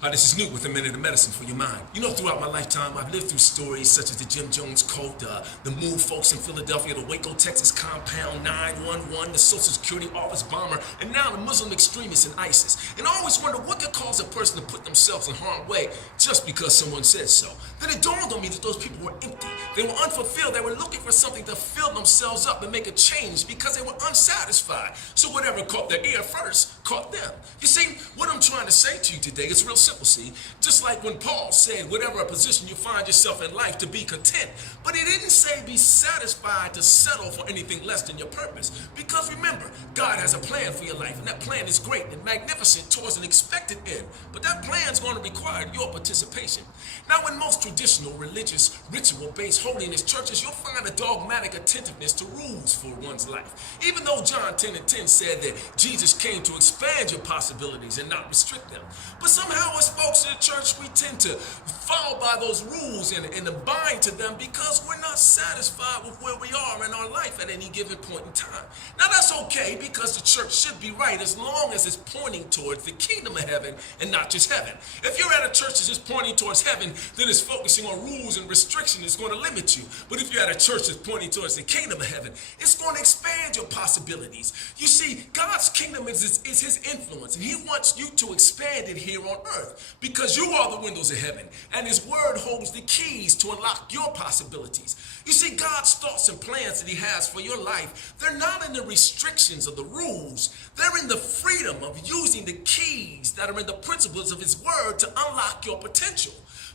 Hi, this is Newt with a minute of medicine for your mind. You know, throughout my lifetime, I've lived through stories such as the Jim Jones cult, the Moon folks in Philadelphia, the Waco, Texas compound, 911, the Social Security office bomber, and now the Muslim extremists in ISIS. And I always wonder what could cause a person to put themselves in harm's way just because someone said so. Then it dawned on me that those people were empty. They were unfulfilled. They were looking for something to fill themselves up and make a change because they were unsatisfied. So whatever caught their ear first caught them. You see, what I'm trying to say to you today is real simple, see? Just like when Paul said, whatever position you find yourself in life, to be content. But he didn't say be satisfied to settle for anything less than your purpose. Because remember, God has a plan for your life, and that plan is great and magnificent towards an expected end. But that plan is going to require your participation. Now, in most traditional, religious, ritual-based holiness churches, you'll find a dogmatic attentiveness to rules for one's life. Even though John 10:10 said that Jesus came to expand your possibilities and not restrict them. But somehow as folks in the church, we tend to follow by those rules and abide to them because we're not satisfied with where we are in our life at any given point in time. Now that's okay, because the church should be right as long as it's pointing towards the kingdom of heaven and not just heaven. If you're at a church that's just pointing towards heaven, then it's focusing on rules and restrictions. It's going to limit you. But if you're at a church that's pointing towards the kingdom of heaven, it's going to expand your possibilities. You see, God's kingdom is his influence, and he wants you to expand it here on earth because you are the windows of heaven, and his word holds the keys to unlock your possibilities. You see, God's thoughts and plans that he has for your life, they're not in the restrictions of the rules. They're in the freedom of using the keys that are in the principles of his word to unlock your potential.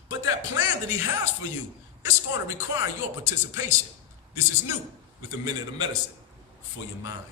But that plan that he has for you, it's going to require your participation. This is New with a minute of medicine for your mind.